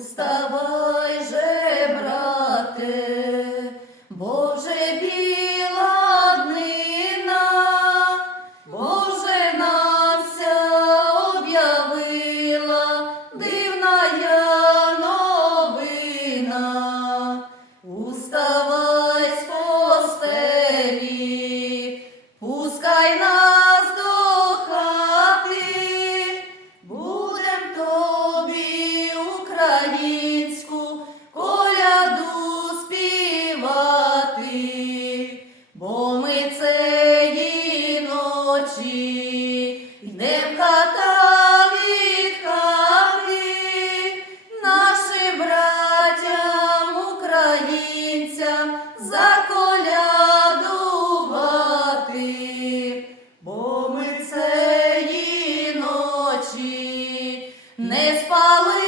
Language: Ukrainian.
Уставай же, брате, Боже біла днина, Боже нам об'явила дивна я новина. Уставай спати, бо ми цієї ночі в хата від хати, нашим братям, українцям заколядувати, бо ми цієї ночі не спали.